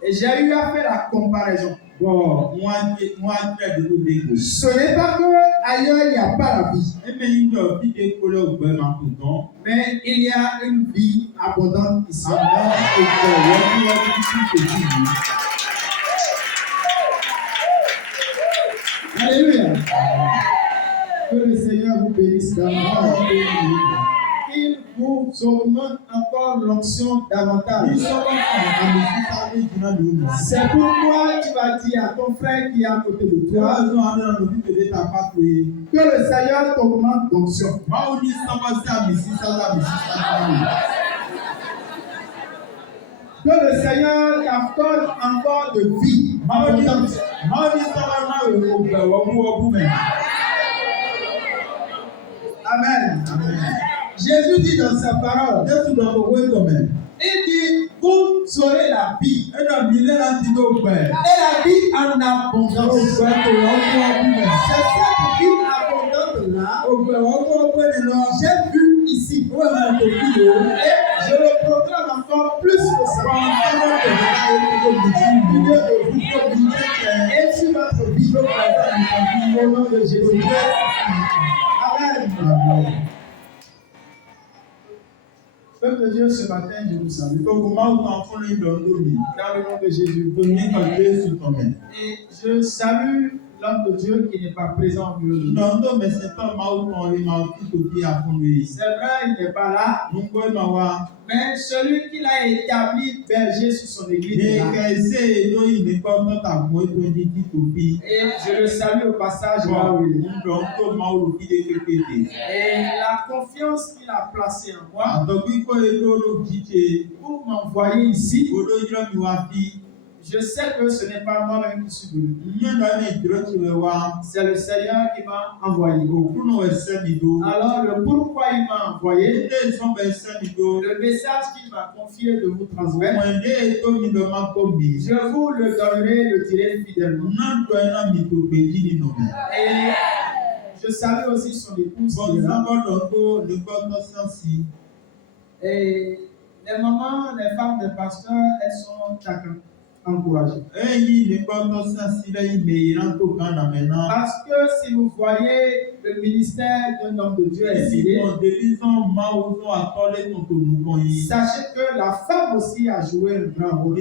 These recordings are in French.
Et j'ai eu à faire la comparaison. Ce n'est pas qu'ailleurs il n'y a pas la vie. Mais il y a une vie abondante ici. Alléluia. Que le Seigneur vous bénisse davantage. Il vous augmente encore l'onction davantage. C'est pourquoi tu vas dire à ton frère qui est à côté de toi que le Seigneur t'augmente l'onction. Que le Seigneur t'accorde encore de vie abondante. Amen. Jésus dit dans sa parole, il dit, vous aurez la vie. Et la vie en abondance. C'est cette vie abondante-là, j'ai vu ici. Et je le proclame encore plus que ça. Et sur votre vie, au nom de Jésus. Amen. Peuple de Dieu, ce matin, je vous salue. Dans le nom de Jésus. Et je salue l'homme de Dieu qui n'est pas présent au milieu de nous. C'est vrai, il n'est pas là. Mais celui qui l'a établi berger sur son église est là. Et je le salue au passage là où il est. Et la confiance qu'il a placée en moi pour m'envoyer ici, je sais que ce n'est pas moi-même qui suis venu. C'est le Seigneur qui m'a envoyé. Alors, le pourquoi il m'a envoyé, le message qu'il m'a confié de vous transmettre, je vous le donnerai, le dirai fidèlement. Et je salue aussi son épouse. Et les mamans, les femmes des pasteurs, elles sont chacun encouragées. Parce que si vous voyez le ministère d'un homme de Dieu est sachez que la femme aussi a joué un grand rôle.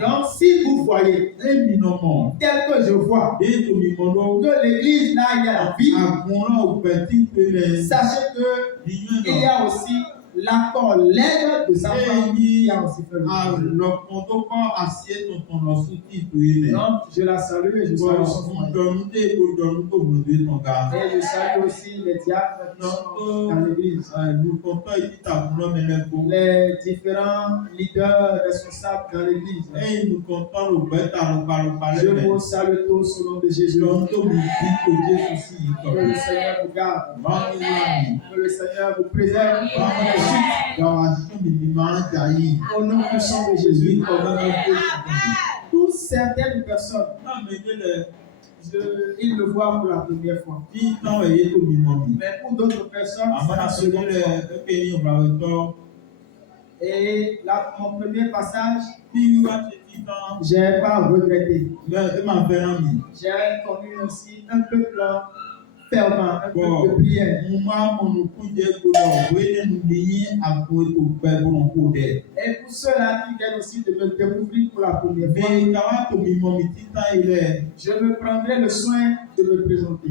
Donc si vous voyez, tel que je vois, que l'église là, il y a la vie, sachez que il y a aussi l'accord l'aide de sa femme qui a aussi fait le donc je la salue et je salue son foyer. Et je salue aussi les diacres dans l'église, les différents leaders responsables dans l'église. Je vous salue tous au nom de Jésus. Que le Seigneur vous garde, que le Seigneur vous préserve au nom puissant de Jésus. Toutes certaines personnes, ils le voient pour la première fois. Mais pour d'autres personnes, c'est la seconde fois. Et là, mon premier passage, je n'ai pas regretté. J'ai connu aussi un peuple fervent, un peuple de prière. Et pour ceux-là qui viennent aussi de me découvrir pour la première fois, je me prendrai le soin de me présenter.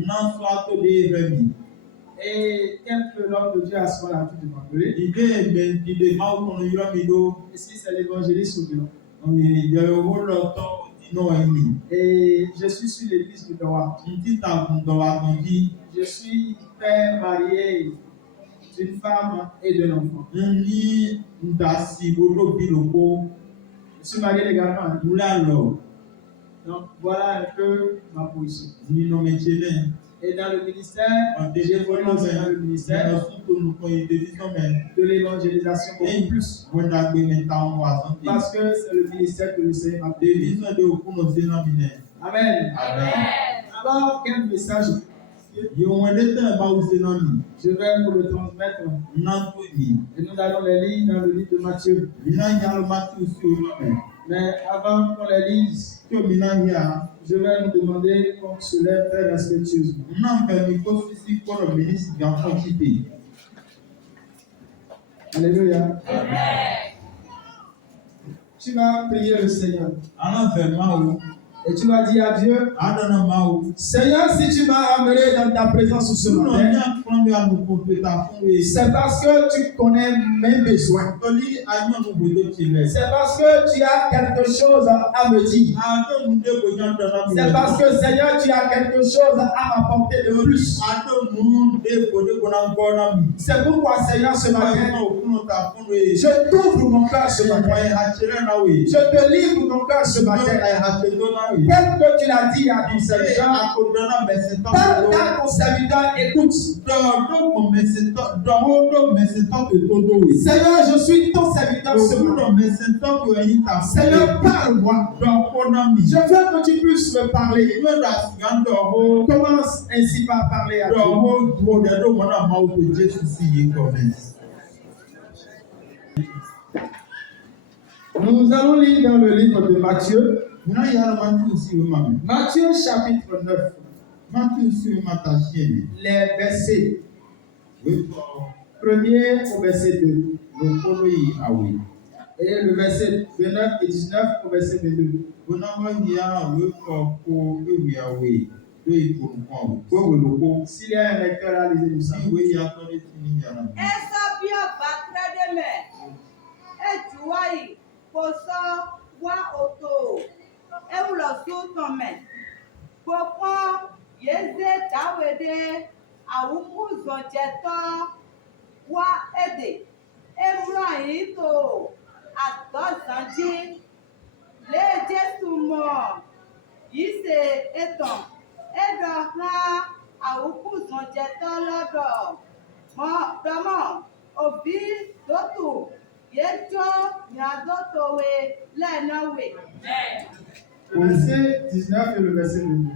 Et quelques l'homme de Dieu à ce moment-là qui m'appeler. Ici, c'est l'évangéliste Oudéon. Et je suis sur l'église de Doha. Je suis père marié d'une femme et d'un enfant. Je suis marié également. Donc voilà un peu ma position. Et dans le ministère, j'évolue dans le ministère de l'évangélisation beaucoup plus. Parce que c'est le ministère que le Seigneur m'a donné. Amen. Alors, quel message Je vais vous le transmettre. Et nous allons les lire dans le livre de Matthieu. Mais avant qu'on les lise, je vais nous demander qu'on se lève très respectueusement. Alléluia. Tu vas prier le Seigneur. Et tu vas dire à Dieu, Seigneur, si tu m'as amené dans ta présence ce matin, c'est parce que tu connais mes besoins. C'est parce que tu as quelque chose à me dire. C'est parce que, Seigneur, tu as quelque chose à m'apporter de plus. C'est pourquoi, Seigneur, ce matin, je t'ouvre mon cœur ce matin. Je te livre mon cœur ce matin. Tel que tu l'as dit à ton serviteur, parle à ton serviteur, écoute. Seigneur, je suis ton serviteur ce matin. Seigneur, parle-moi. Je veux que tu puisses me parler. Commence ainsi par parler à Dieu. Nous allons lire dans le livre de Matthieu. Matthieu chapitre 9. Les versets 1er au verset 2. Et le verset 29 et 19 au verset 22. S'il y a un lecteur là, lisez-nous ça. Le verset 19 et le verset 22.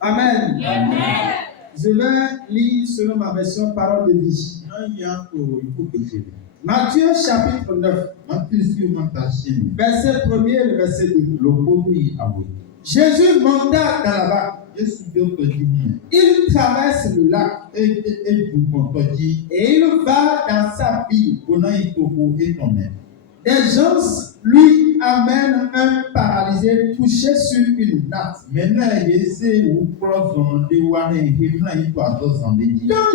Amen. Je vais lire selon ma version parole de vie. Matthieu chapitre 9. Verset 1er et le verset 2. Jésus monta dans la barque. Il traverse le lac. Et il va dans sa ville. Des gens lui amènent un paralysé couché sur une natte. Quand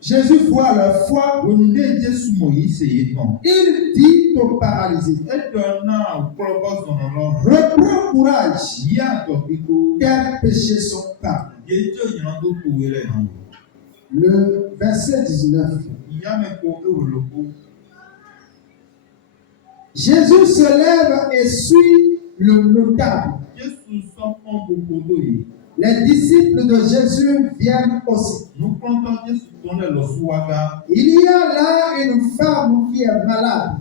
Jésus voit leur foi, il dit au paralysé, reprends courage, tes péchés sont pardonnés. Le verset 19. Jésus se lève et suit le notable. Les disciples de Jésus viennent aussi. Il y a là une femme qui est malade.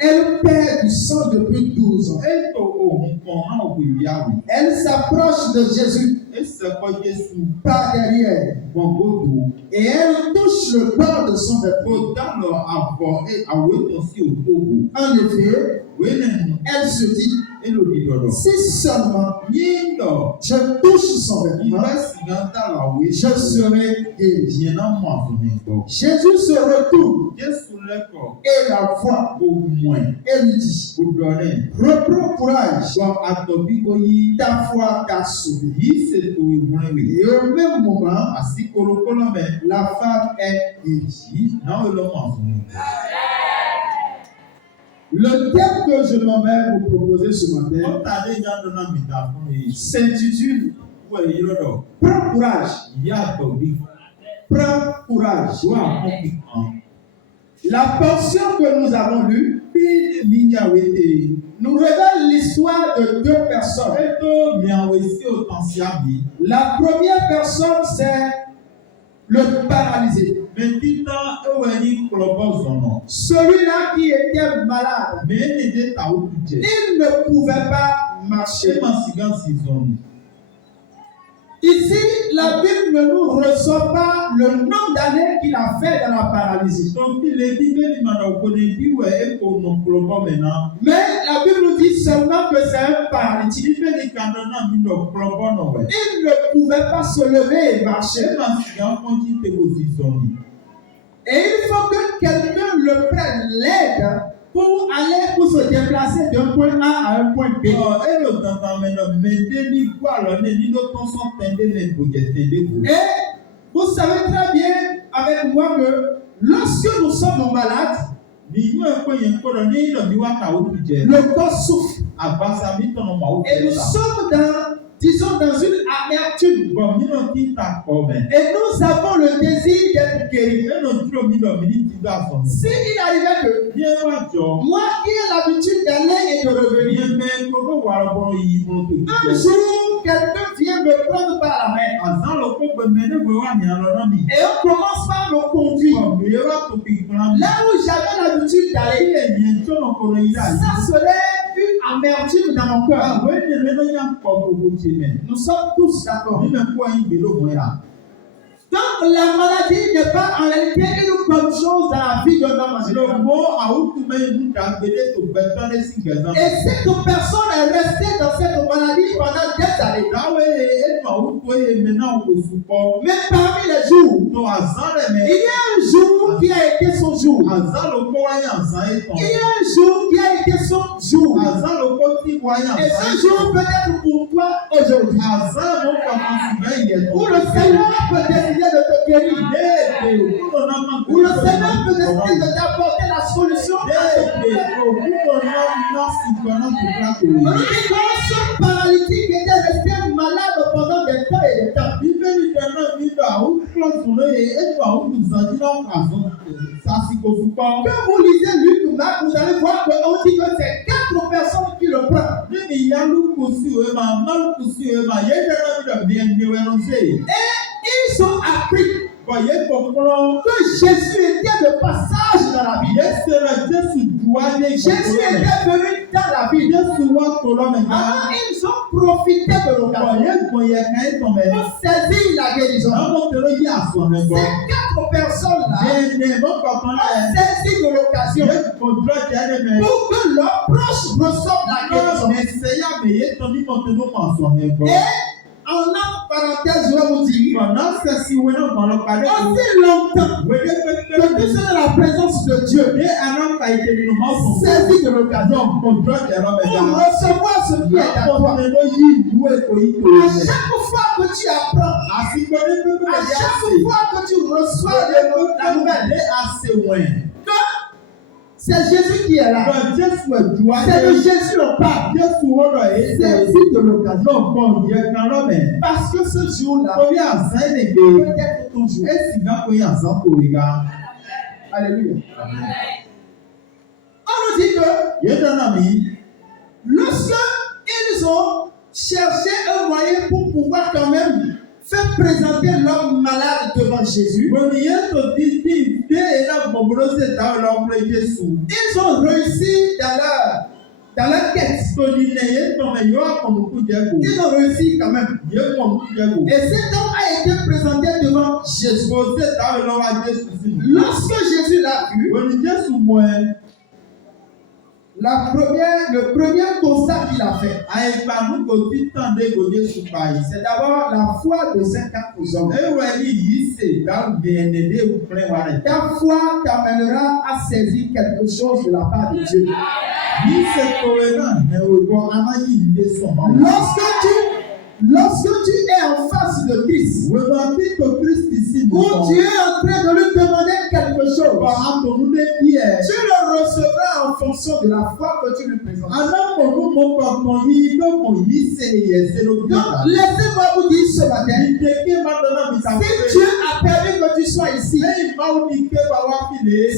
Elle perd du sang depuis 12 ans. Elle s'approche de Jésus. par derrière. Et elle touche le bord de son vêtement. En effet, elle se dit, si seulement je touche son vêtement, je serai guéri. Jésus se retourne et la voit et lui dit, reprends courage, ta foi t'a sauvé. Et au même moment, la femme est guérie. Le thème que je m'avais vous proposer ce matin s'intitule Prends courage. Prends courage. La portion que nous avons lue nous révèle l'histoire de deux personnes. La première personne, c'est le paralysé. Celui-là qui était malade. Il ne pouvait pas marcher. Ici, la Bible ne nous ressort pas le nombre d'années qu'il a fait dans la paralysie. Mais la Bible nous dit seulement que c'est un paralytique. Il ne pouvait pas se lever et marcher. Et il faut que quelqu'un le prenne, l'aide pour se déplacer d'un point A à un point B. Et vous savez très bien avec moi que lorsque nous sommes malades, le corps souffre. Et nous sommes dans une amertume. Et nous avons le désir d'être guéris. S'il arrivait que moi qui ai l'habitude d'aller et de revenir, un jour, quelqu'un vient me prendre par la main. Et on commence par me conduire. Là où j'avais l'habitude d'aller, ça serait une amertume dans mon cœur. Nous sommes tous d'accord. Donc la maladie n'est pas en réalité une bonne chose dans la vie d'un homme. Et cette personne est restée dans cette maladie pendant des années. Mais parmi les jours, il y a un jour qui a été son jour. Il y a un jour qui a été son jour. Et ce jour peut être pour toi aujourd'hui. Où le Seigneur peut décider de te guérir. Où le Seigneur peut décider de t'apporter la solution à ton problème. Ce paralytique était resté malade pendant des temps et des temps. Quand vous lisez Luc, Marc, vous allez voir qu'on dit que c'est 4 personnes qui le prennent. Et ils ont appris que Jésus était de passage dans la vie. Jésus était venu dans la vie. Alors ils ont profité de l'occasion pour saisir la guérison. Ces 4 personnes-là ont saisi de l'occasion pour que leurs proches reçoivent la guérison. Et en parenthèse, je vais vous dire, aussi longtemps que tu es dans la présence de Dieu, saisis de l'occasion pour recevoir ce qui est à toi. À chaque fois que tu apprends, à chaque fois que tu reçois la nouvelle, c'est Jésus qui est là. C'est de Jésus on parle. Saisis de l'occasion. Parce que ce jour-là peut être ton jour. Alléluia. On nous dit que lorsque ils ont cherché un moyen pour pouvoir quand même faire présenter l'homme malade devant Jésus, ils ont réussi dans dans la quête. Ils ont réussi quand même. Et cet homme a été présenté devant Jésus. Lorsque Jésus l'a vu, le premier constat qu'il a fait, c'est d'abord la foi de ces 4 hommes. Ta foi t'amènera à saisir quelque chose de la part de Dieu. Lorsque tu es en face de Christ, où Dieu est en train de lui demander quelque chose, tu le recevras en fonction de la foi que tu lui présentes. Donc, laissez-moi vous dire ce matin, si Dieu a permis que tu sois ici,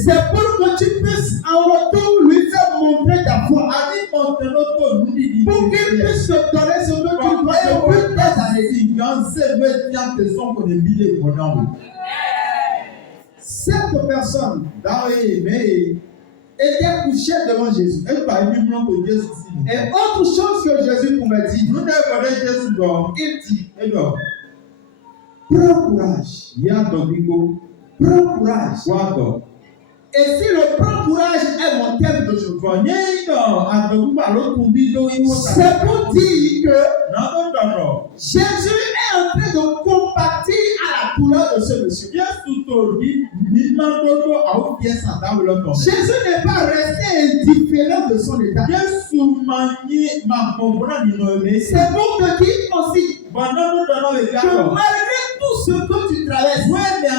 c'est pour que tu puisses en retour lui faire montrer ta foi, pour qu'il puisse te donner ce que tu dois depuis des années. Cette personne était couchée devant Jésus. Et autre chose que Jésus pouvait dire, il dit, prends courage. Prends courage. Et si le prends courage est mon thème d'aujourd'hui, c'est pour dire que Jésus est en train de compatir à la douleur de ce monsieur. Jésus n'est pas resté indifférent de son état. C'est pour te dire aussi que malgré tout ce que tu traverses, malgré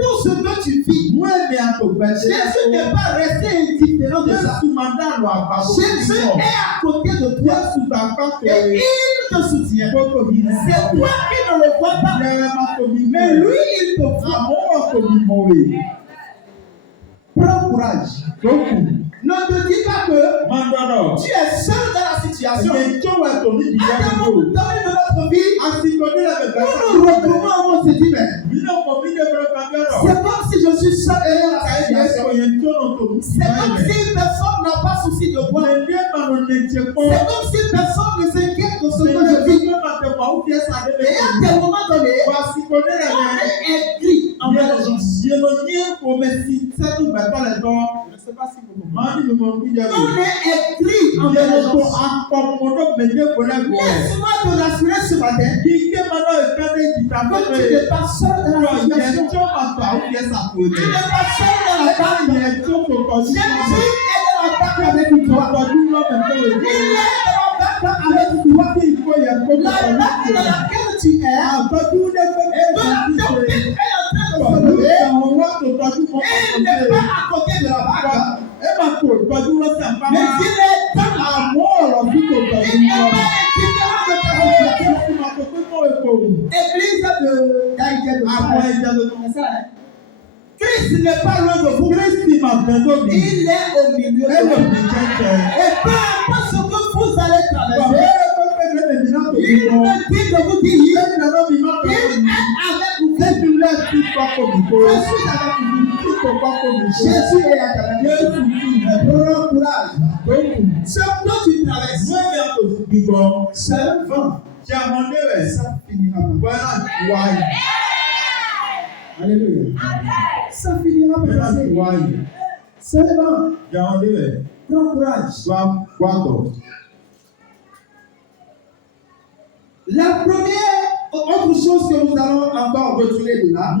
tout ce que tu vis, Jésus n'est pas resté indifférent de ça. Jésus est à côté de toi et il te soutient. C'est toi qui ne le vois pas, mais lui il te voit. Prends courage. Ne te dis pas que tu es seul dans la situation. À des moments de notre vie, nous nous retrouvons et on se dit, mais c'est comme si je suis seul dans la situation. C'est comme si personne n'a pas souci de moi. C'est comme si personne ne s'inquiète de ce que je vis. Et à des moments donnés, on est gris envers les gens. Je ne sais pas si vous comprenez. On est écrit envers les gens. Laisse-moi te rassurer ce matin que tu n'es pas seul dans la situation. Tu n'es pas seul dans la table. Jésus est dans la table avec toi. Il est dans la table avec toi. La table dans laquelle tu es et de la tempête est en train de se lever. Et il n'est pas à côté de la vague. Mais il est dans il n'est pas indifférent de ta situation. Église de Christ n'est pas loin de vous. Il est au milieu de vous. Et peu importe ce que vous allez traverser, il me dit de vous dire, il est avec vous. Je suis avec vous. Jésus est avec vous. Prends courage. Ce que tu traverses, c'est le vent. Ça finira par passer. Alléluia. Ça finira par passer. C'est le vent. Prends courage. La première autre chose que nous allons encore retirer de là,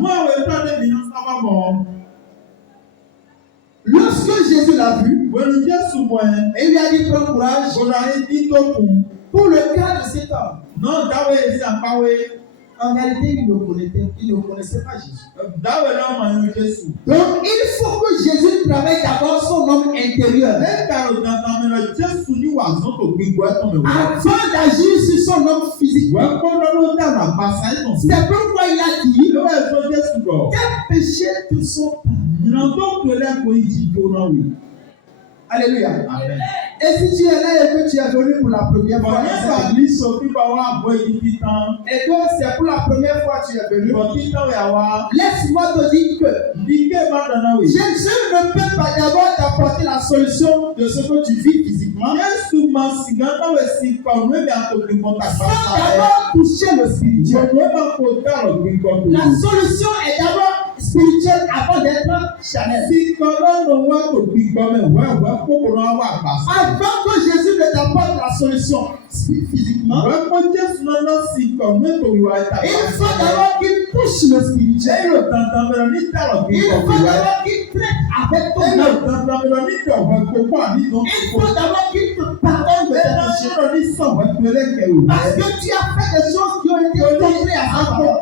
lorsque Jésus l'a vu, et il lui a dit prends courage, pour le cas de cet homme, en réalité il ne connaissait pas Jésus. Donc il faut que Jésus travaille d'abord son homme intérieur afin d'agir sur son homme physique. C'est pourquoi il a dit quel péché te sont pardonnés. Alléluia. Amen. Et si tu es là et que tu es venu pour la première fois, et que c'est pour la première fois que tu es venu, laisse-moi te dire que Jésus ne peut pas d'abord t'apporter apporter la solution de ce que tu vis physiquement. Sans d'abord toucher le spirituel. La solution est d'abord spirituelle avant d'être charnelle. Avant que Jésus ne t'apporte la solution physiquement, il faut d'abord qu'il touche le spirituel. Il faut d'abord qu'il traite avec ton âme. Il faut d'abord qu'il te pardonne de tes péchés. Parce que tu as fait des choses qui ont été contraires à sa parole.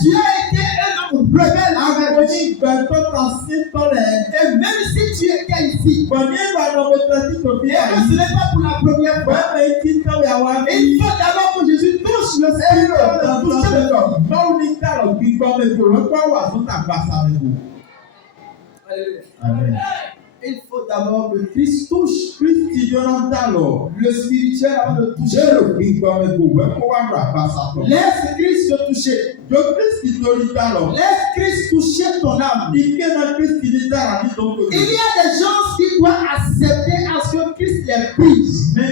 Tu as été un homme rebelle avec lui. Et même si tu étais ici, et que ce n'est pas pour la première fois, il faut d'abord que Jésus touche le Seigneur. Amen. Il faut d'abord que Christ touche le spirituel avant de toucher le physique. Laisse Christ te toucher. Laisse Christ toucher ton âme. Il y a des gens qui doivent accepter à ce que Christ les brise. Il y a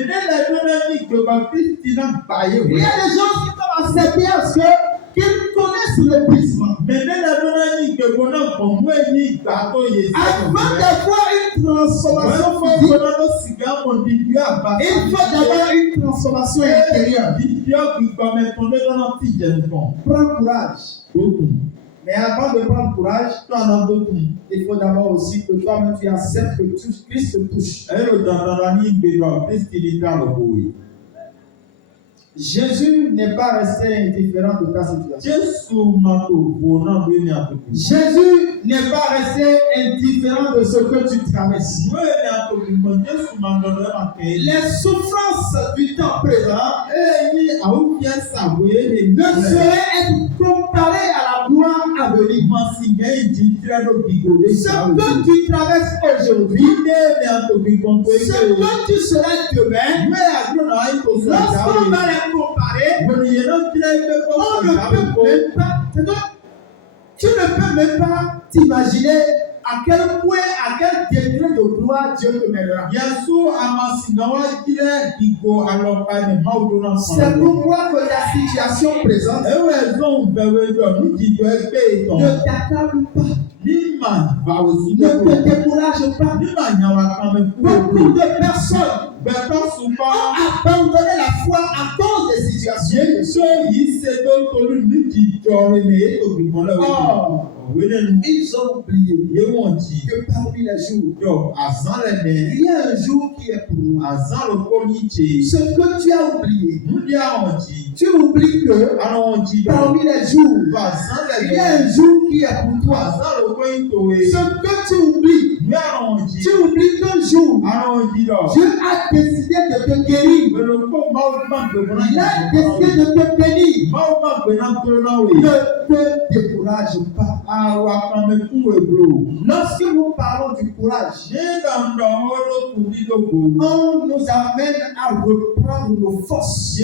des gens qui doivent accepter à ce qu'ils connaissent le brisement. Avant d'avoir une transformation physique, il faut d'abord une transformation intérieure. Prends courage. Mais avant de prendre courage, il faut d'abord aussi que toi-même tu acceptes que Christ te touche. Jésus n'est pas resté indifférent de ta situation. Jésus n'est pas resté indifférent de ce que tu traverses. Les souffrances du temps présent ne sauraient être comparées à la gloire à venir. Ce que tu traverses aujourd'hui, ce que tu seras demain, lorsqu'on va les comparer, on ne peut même pas t'imaginer à quel point, à quel degré de gloire Dieu te mènera. C'est pourquoi que la situation présente ne t'accable pas. Ne te décourage pas. Beaucoup de personnes ont abandonné la foi à cause des situations. Ils ont oublié que parmi les jours, il y a un jour qui est pour moi. Ce que tu as oublié, tu oublies que parmi les jours, il y a un jour qui est pour toi. Ce que tu oublies qu'un jour, Dieu a décidé de te guérir. Il a décidé de te bénir. Ne te décourage pas. Lorsque nous parlons du courage, on nous amène à reprendre nos forces.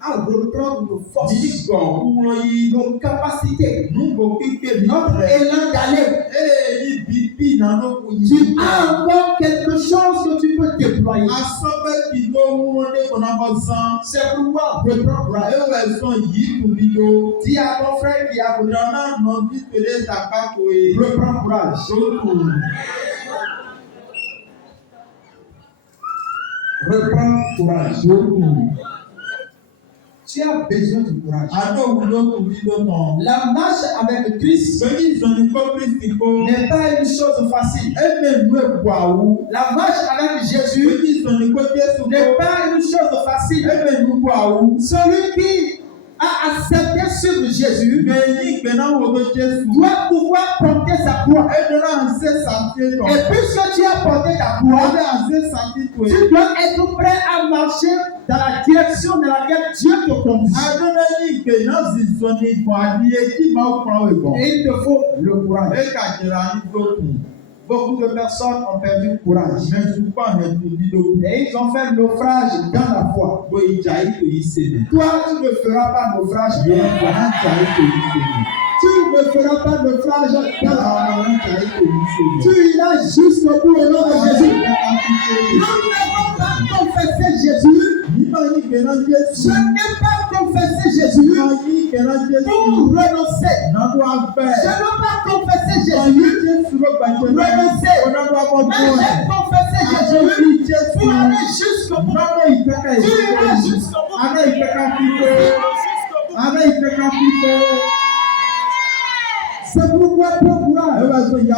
À reprendre nos forces, nos capacités, notre élan d'aller. Tu as encore quelque chose que tu peux déployer. C'est pourquoi reprends courage. Dis à ton frère qui a reprends courage. Reprends courage. Tu as besoin de courage. La marche avec Christ n'est pas une chose facile. La marche avec Jésus n'est pas une chose facile. Celui qui a accepté suivre Jésus doit pouvoir porter sa croix. Et puisque tu as porté ta croix, tu dois être prêt à marcher dans la direction dans laquelle Dieu te conduit. Et il te faut le courage. Beaucoup de personnes ont perdu le courage. Et ils ont fait naufrage dans la foi. Toi, tu ne feras pas naufrage dans la foi. Tu ne ne feras pas naufrage dans tu iras jusqu'au bout au nom de Jésus. Nous n'avons pas confessé Jésus. Je n'ai pas confessé Jésus pour renoncer. Je n'ai pas confessé Jésus pour renoncer. Mais j'ai confessé Jésus pour aller jusqu'au bout. Tu iras jusqu'au bout. C'est pourquoi prends courage. Hébreu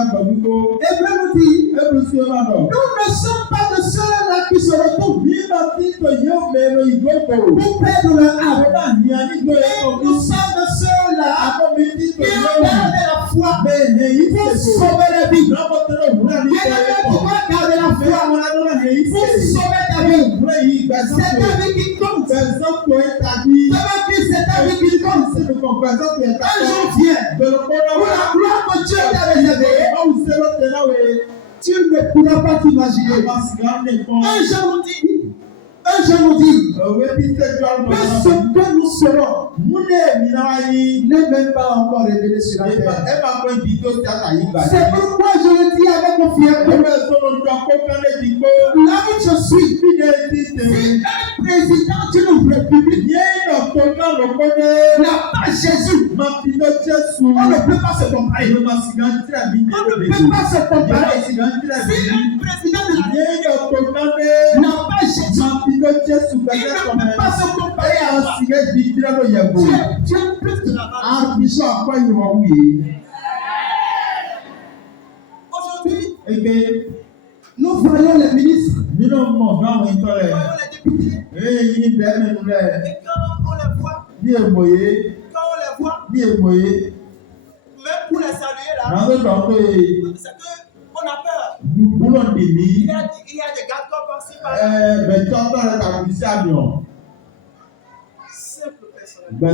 nous dit, nous ne sommes pas de ceux-là qui se retournent pour perdre leur âme. Nous sommes de ceux-là qui ont gardé la foi pour sauver la vie. Tu dois garder la foi pour sauver ta vie. C'est ta vie qui compte. C'est ta vie qui compte. Un jour vient pour la gloire que Dieu t'a réservée. Tu ne pourras pas t'imaginer. Un jour nous dit que ce que nous serons n'est même pas encore révélé sur la terre. C'est pourquoi je le dis avec confiance. Là où je suis, si un président d'une république n'a pas Jésus, on ne peut pas se comparer. On ne peut pas se comparer. Si un président de la république n'a pas Jésus, il ne peut pas se comparer à toi. Tu es plus de la valeur. Aujourd'hui, nous voyons les ministres, nous voyons les députés, et quand on les voit, même pour les saluer là, c'est qu'on a peur. Il y a des gardes par-ci par-là. Simple personnalité.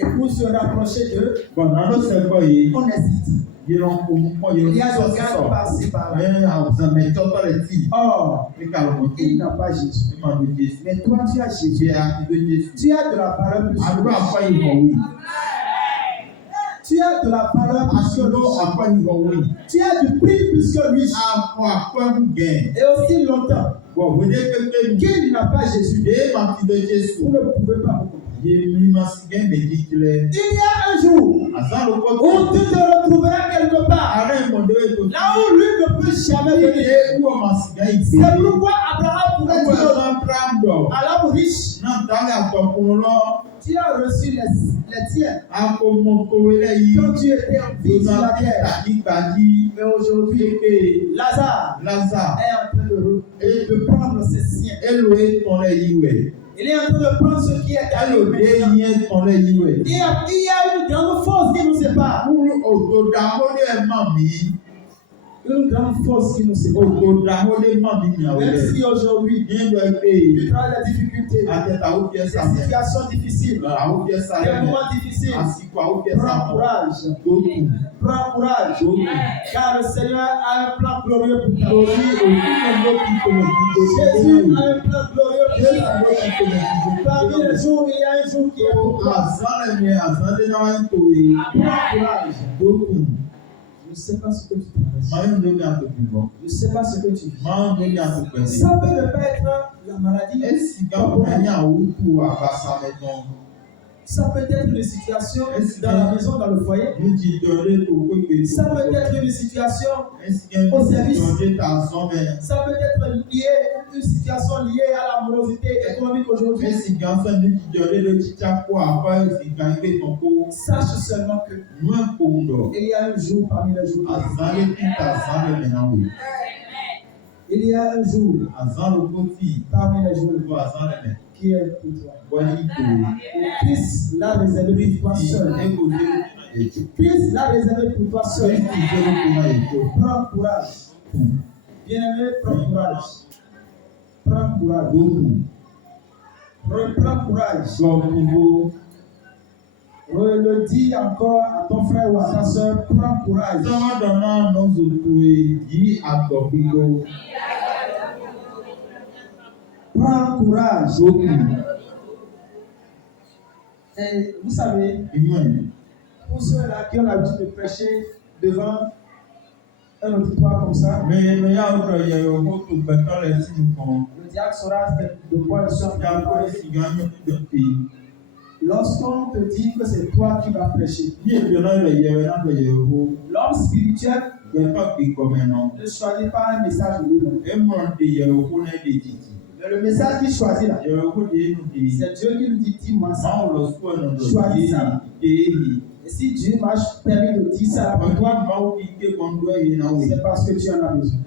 Et pour se rapprocher d'eux, on hésite. Il y a des gardes par-ci par-là. Or, il n'a pas Jésus. Mais toi, tu as Jésus. Tu as de la valeur plus que lui. Tu as de la valeur plus que lui. Tu as du prix plus que lui. Et aussi longtemps qu'il n'a pas Jésus, vous ne pouvez pas vous. Il y a un jour où tu te retrouveras quelque part là où lui ne peut jamais venir. C'est pourquoi Abraham pouvait dire à l'homme riche, tu as reçu les tiens quand tu étais en vie sur la terre. Mais aujourd'hui, Lazare est en train de prendre ses siens. Il est en train de prendre ce qui est à lui. Il y a une grande force qui nous sépare. Une grande force qui nous sépare. Même si aujourd'hui, tu as des difficultés, des situations difficiles, des moments difficiles, prends courage. Prends courage. Car le Seigneur a un plan glorieux pour ta vie. Jésus a un plan glorieux pour ta vie. Parmi les jours, il y a un jour qui est pour toi. Prends courage. Je ne sais pas ce que tu traverses. Je ne sais pas ce que tu vis. Ça peut ne pas être la maladie. Ça peut être une situation dans la maison, dans le foyer. Ça peut être une situation au service. Ça peut être une situation liée à la morosité économique aujourd'hui. Sache seulement que il y a un jour parmi les jours. Il y a un jour parmi les jours qui est pour toi. Christ l'a réservé pour toi seul. Christ l'a réservé pour toi seul. Prends courage. Bien-aimé, prends courage. Prends courage. Prends courage. Le dis encore à ton frère ou à ta soeur, prends courage. Prends courage. Beaucoup. Et vous savez, Amen. pour ceux-là qui ont l'habitude de prêcher devant un auditoire comme ça, Mais il y a autre, il y a un autre, maintenant, les signes font. le diacre saura de quoi ils sont. Il y a encore des signes de pays. Lorsqu'on te dit que c'est toi qui vas prêcher, l'homme spirituel ne choisit pas un message de lui-même. Mais le message qu'il choisit là, c'est Dieu qui nous dit, dis-moi ça. Choisis ça. Et si Dieu m'a permis de dire ça pour toi, c'est parce que tu en as besoin.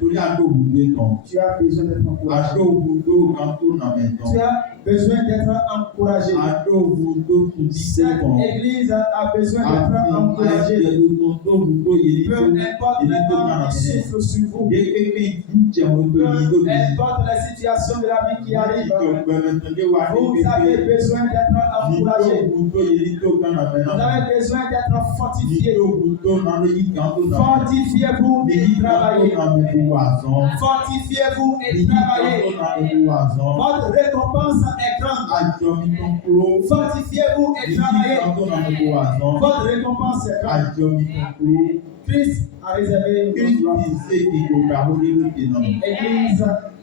Tu as besoin d'être encouragé. Tu as besoin d'être encouragé. Cette église a besoin d'être encouragée. Peu importe les temps qui souffrent sur vous, peu importe la situation de la vie qui arrive, vous avez besoin d'être encouragé. Vous avez besoin d'être fortifié. Fortifiez-vous et travaillez. Fortifiez-vous et travaillez. Votre récompense est grande. Fortifiez-vous et travaillez. Votre récompense est grande. Christ a réservé l'église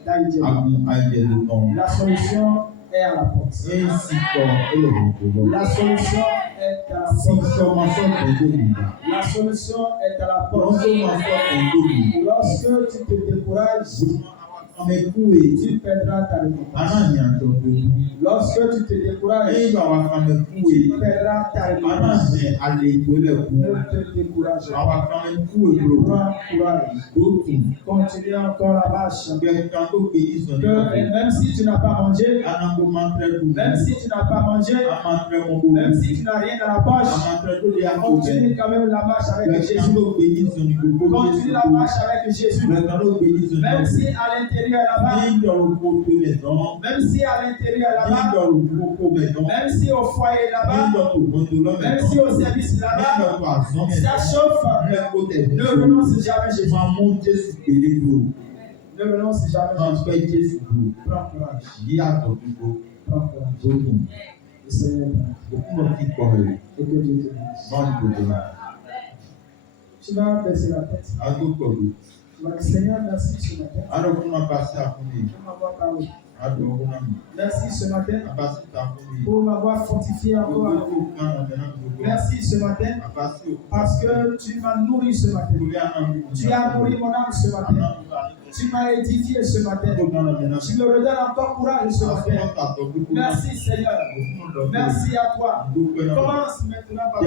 d'Haïti. La solution est à la porte. La solution est à la porte. La solution est à la porte. Lorsque tu te décourages, tu perdras ta récompense. Lorsque tu te décourages, tu perdras ta récompense. Ne te décourage pas. Prends courage. Continue encore la marche. Que même si tu n'as pas mangé, même si tu n'as pas mangé, même si tu n'as rien dans la poche, continue quand même la marche avec Jésus. Continue la marche avec Jésus. Même si à l'intérieur là-bas, même si à l'intérieur là-bas, même si au foyer là-bas, même si au service là-bas, ça chauffe, ne renonce jamais Jésus. Ne renonce jamais Jésus. Prends courage. Prends courage. Le Seigneur et que Dieu te bénisse. Tu vas baisser la tête. Tu vas dire Seigneur, merci ce matin. Tu m'avoir parlé. Merci ce matin pour m'avoir fortifié encore. Merci ce matin parce que tu m'as nourri ce matin. Tu as nourri mon âme ce matin. Tu m'as édifié ce matin. Tu me redonnes encore courage ce matin. Merci Seigneur. Merci à toi. Commence maintenant par